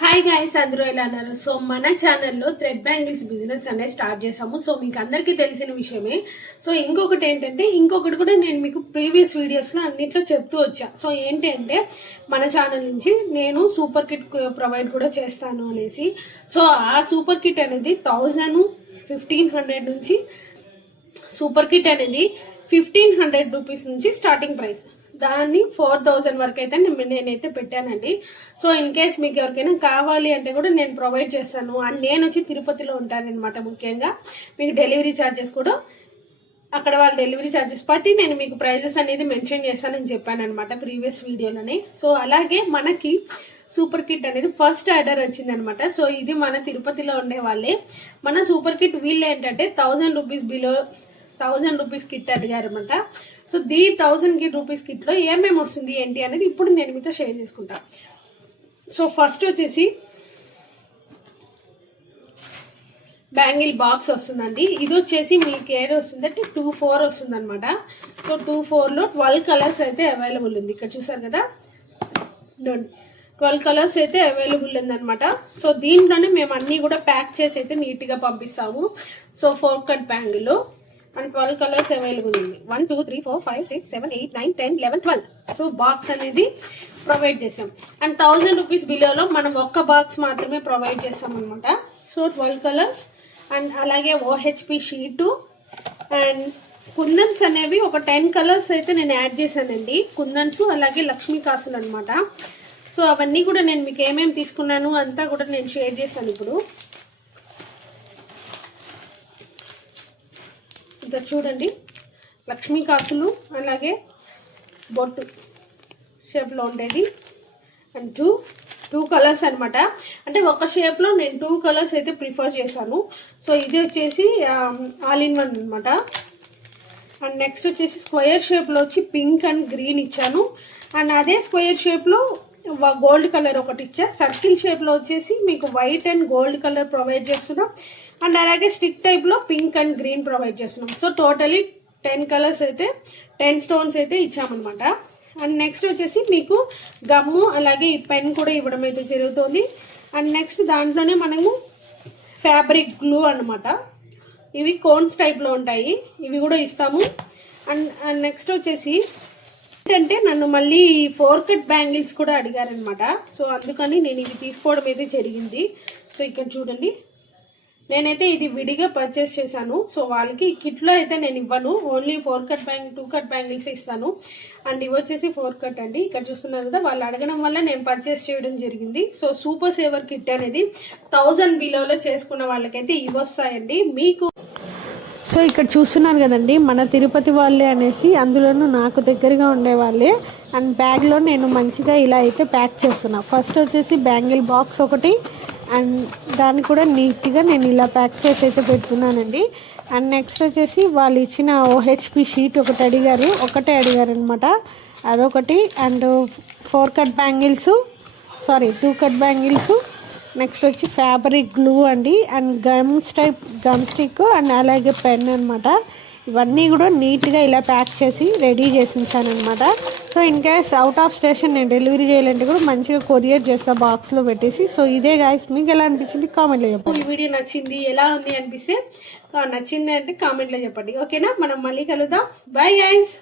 Hi guys, అందరూ ఎలా అన్నారు? సో మన ఛానల్లో థ్రెడ్ బ్యాంగిల్స్ బిజినెస్ అనేది స్టార్ట్ చేసాము. సో మీకు అందరికీ తెలిసిన విషయమే. సో ఇంకొకటి కూడా నేను మీకు ప్రీవియస్ వీడియోస్లో అన్నింటిలో చెప్తూ వచ్చా. సో ఏంటి అంటే మన ఛానల్ నుంచి నేను సూపర్ కిట్ ప్రొవైడ్ కూడా చేస్తాను అనేసి. సో ఆ సూపర్ కిట్ అనేది 1500 నుంచి సూపర్ కిట్ అనేది 1500 రూపీస్ నుంచి స్టార్టింగ్ ప్రైస్. దాన్ని 4000 వరకు అయితే నేనైతే పెట్టానండి. సో ఇన్ కేస్ మీకు ఎవరికైనా కావాలి అంటే కూడా నేను ప్రొవైడ్ చేస్తాను. అండ్ నేను వచ్చి తిరుపతిలో ఉంటానన్నమాట. ముఖ్యంగా మీకు డెలివరీ ఛార్జెస్ కూడా అక్కడ వాళ్ళ డెలివరీ ఛార్జెస్ బట్టి నేను మీకు ప్రైజెస్ అనేది మెన్షన్ చేస్తానని చెప్పాను అనమాట ప్రీవియస్ వీడియోలోనే. సో అలాగే మనకి సూపర్ కిట్ అనేది ఫస్ట్ ఆర్డర్ వచ్చిందనమాట. సో ఇది మన తిరుపతిలో ఉండే వాళ్ళే మన సూపర్ కిట్. వీళ్ళు ఏంటంటే 1000 రూపీస్ బిలో 1000 రూపీస్ కిట్ అడిగారు అనమాట. సో 1000 రూపీస్ కిట్లో ఏమేమి వస్తుంది ఏంటి అనేది ఇప్పుడు నేను మీతో షేర్ చేసుకుంటా. సో ఫస్ట్ వచ్చేసి బ్యాంగిల్ బాక్స్ వస్తుందండి. ఇది వచ్చేసి మీకు ఏది వస్తుందంటే 24 వస్తుంది అనమాట. సో 24లో 12 కలర్స్ అయితే అవైలబుల్ ఉంది. ఇక్కడ చూసారు కదా, 12 కలర్స్ అయితే అవైలబుల్ ఉందన్నమాట. సో దీంట్లోనే మేము అన్నీ కూడా ప్యాక్ చేసి అయితే నీట్గా పంపిస్తాము. So 4 cut bangle and 12 colours available ఉంది. 1 2 3 4 5 6 7 8 9 10 11 12. సో బాక్స్ అనేది ప్రొవైడ్ చేసాం. అండ్ 1000 రూపీస్ బిలోలో మనం ఒక్క బాక్స్ మాత్రమే ప్రొవైడ్ చేస్తాం అనమాట. సో 12 కలర్స్ అండ్ అలాగే OHP షీటు అండ్ కుందన్స్ అనేవి ఒక 10 కలర్స్ అయితే నేను యాడ్ చేశానండి. కుందన్స్ అలాగే లక్ష్మీ కాసులు అనమాట. సో అవన్నీ కూడా నేను మీకు ఏమేమి తీసుకున్నాను అంతా కూడా నేను షేర్ చేశాను. ఇప్పుడు ఇంకా చూడండి, లక్ష్మీ కాసులు అలాగే బొట్టు షేప్లో ఉండేది అండ్ టూ కలర్స్ అనమాట. అంటే ఒక షేప్లో నేను 2 కలర్స్ అయితే ప్రిఫర్ చేశాను. సో ఇది వచ్చేసి ఆల్ ఇన్ వన్ అనమాట. అండ్ నెక్స్ట్ వచ్చేసి స్క్వేర్ షేప్లో వచ్చి పింక్ అండ్ గ్రీన్ ఇచ్చాను. అండ్ అదే స్క్వేర్ షేప్లో గోల్డ్ కలర్ ఒకటి ఇచ్చా. సర్కిల్ షేప్లో వచ్చేసి మీకు white and gold colour provide చేస్తున్నాం. అండ్ అలాగే స్టిక్ టైప్లో పింక్ అండ్ గ్రీన్ ప్రొవైడ్ చేస్తున్నాం. సో టోటలీ 10 కలర్స్ అయితే 10 స్టోన్స్ అయితే ఇచ్చామన్నమాట. అండ్ నెక్స్ట్ వచ్చేసి మీకు గమ్ము అలాగే ఈ పెన్ కూడా ఇవ్వడం అయితే జరుగుతుంది. అండ్ నెక్స్ట్ దాంట్లోనే మనము ఫ్యాబ్రిక్ గ్లూ అనమాట. ఇవి కోన్స్ టైప్లో ఉంటాయి, ఇవి కూడా ఇస్తాము. అండ్ నెక్స్ట్ వచ్చేసి ఏంటంటే నన్ను మళ్ళీ 4 కట్ బ్యాంగిల్స్ కూడా అడిగారనమాట. సో అందుకని నేను ఇవి తీసుకోవడం అయితే జరిగింది. సో ఇక్కడ చూడండి, నేనైతే ఇది విడిగా పర్చేస్ చేశాను. సో వాళ్ళకి కిట్లో అయితే నేను ఇవ్వను, ఓన్లీ 2 కట్ బ్యాంగిల్స్ ఇస్తాను. అండ్ ఇవి వచ్చేసి 4 కట్ అండి. ఇక్కడ చూస్తున్నారు కదా, వాళ్ళు అడగడం వల్ల నేను పర్చేస్ చేయడం జరిగింది. సో సూపర్ సేవర్ కిట్ అనేది 1000 బిలోలో చేసుకున్న వాళ్ళకైతే ఇవి వస్తాయండి మీకు. సో ఇక్కడ చూస్తున్నారు కదండి, మన తిరుపతి వాళ్ళే అనేసి, అందులోనూ నాకు దగ్గరగా ఉండే వాళ్ళే. అండ్ బ్యాగ్లో నేను మంచిగా ఇలా అయితే ప్యాక్ చేస్తున్నా. ఫస్ట్ వచ్చేసి బ్యాంగిల్ బాక్స్ ఒకటి అండ్ దాన్ని కూడా నీట్గా నేను ఇలా ప్యాక్ చేసి అయితే పెడుతున్నానండి. అండ్ నెక్స్ట్ వచ్చేసి వాళ్ళు ఇచ్చిన OHP షీట్ ఒకటే అడిగారు అనమాట, అదొకటి. అండ్ 2 కట్ బ్యాంగిల్స్ నెక్స్ట్ వచ్చి ఫ్యాబ్రిక్ గ్లూ అండి అండ్ గమ్ స్టిక్ అండ్ అలాగే పెన్ అనమాట. ఇవన్నీ కూడా నీట్గా ఇలా ప్యాక్ చేసి రెడీ చేసి ఉంచాను అనమాట. So in case out of station నేను డెలివరీ చేయాలంటే కూడా మంచిగా కొరియర్ చేస్తా బాక్స్లో పెట్టేసి. సో ఇదే గాయస్, మీకు ఎలా అనిపించింది కామెంట్లో చెప్పండి. ఈ వీడియో నచ్చింది, ఎలా ఉంది అనిపిస్తే నచ్చింది అంటే కామెంట్లో చెప్పండి. ఓకేనా, మనం మళ్ళీ కలుద్దాం. Bye guys.